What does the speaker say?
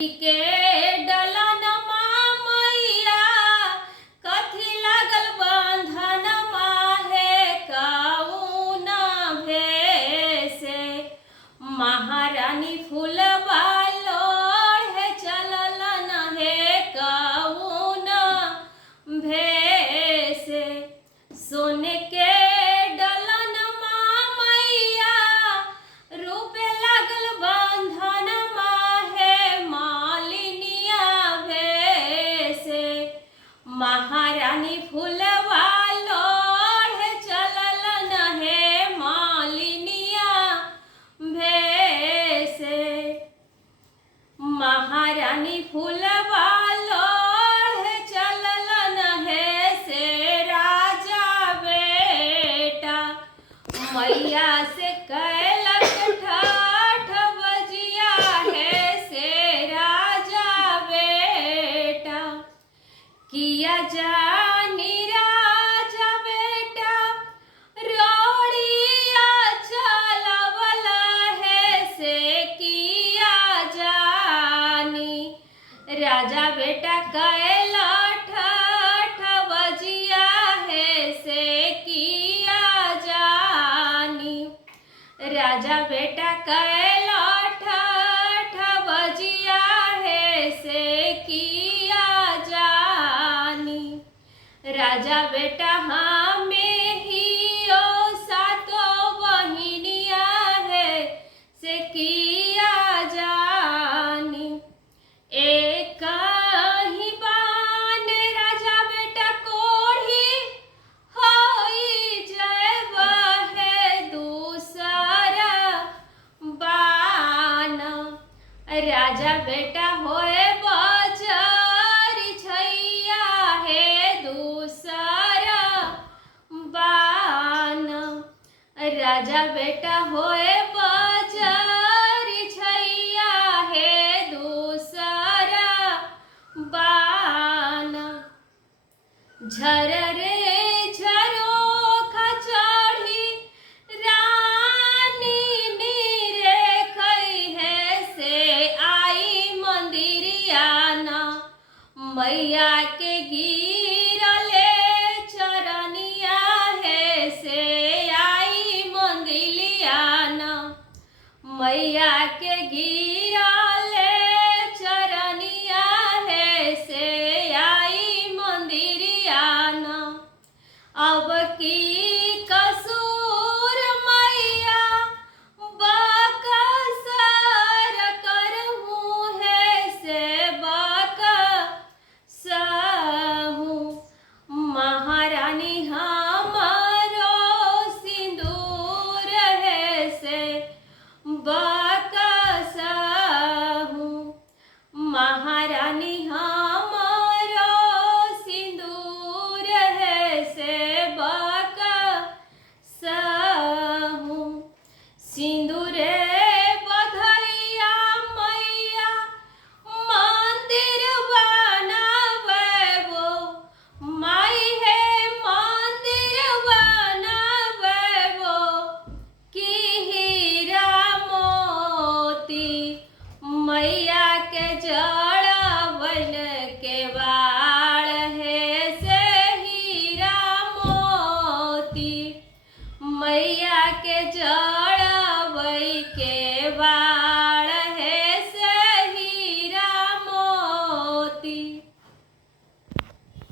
के डलन मैया कथी लागल बंधन माहे कौन भेसे महारानी फूलबा लोढ़े चललन हे कौन भेसे सोने के डलन मैया रूपे लागल बंधन महारानी फूलबा लोढ़े चललन हे मालिनिया भेसे महारानी फूलबा लोढ़े चललन हे से राजा बेटा मैया से कैलक ठाठ बजिया है से राजा बेटा किया जानी राजा बेटा रोड़िया चलवला है से किया जानी राजा बेटा कैला ठाठ बजिया है से किया जानी राजा बेटा कैला ठाठ बजिया है से किया राजा बेटा हमें ही ओ सातों बहिनिया है से किया जानी एक ही बान राजा बेटा कोढ़ी होई जय बहे दूसरा बान राजा बेटा होए राजा बेटा होए बजारी छैया है दूसरा बाना झर रे झरोखा चढ़ी रानी नीरे खई है से आई मंदिरियाना मैया के गिरले चरनिया है से मैया के गिरले चरनिया है से आई मंदिरियाना अब की कसूर मैया बकसर करहूँ है से बकसहूँ महारानी हमारो सिंदूर है से बकसहूँ महा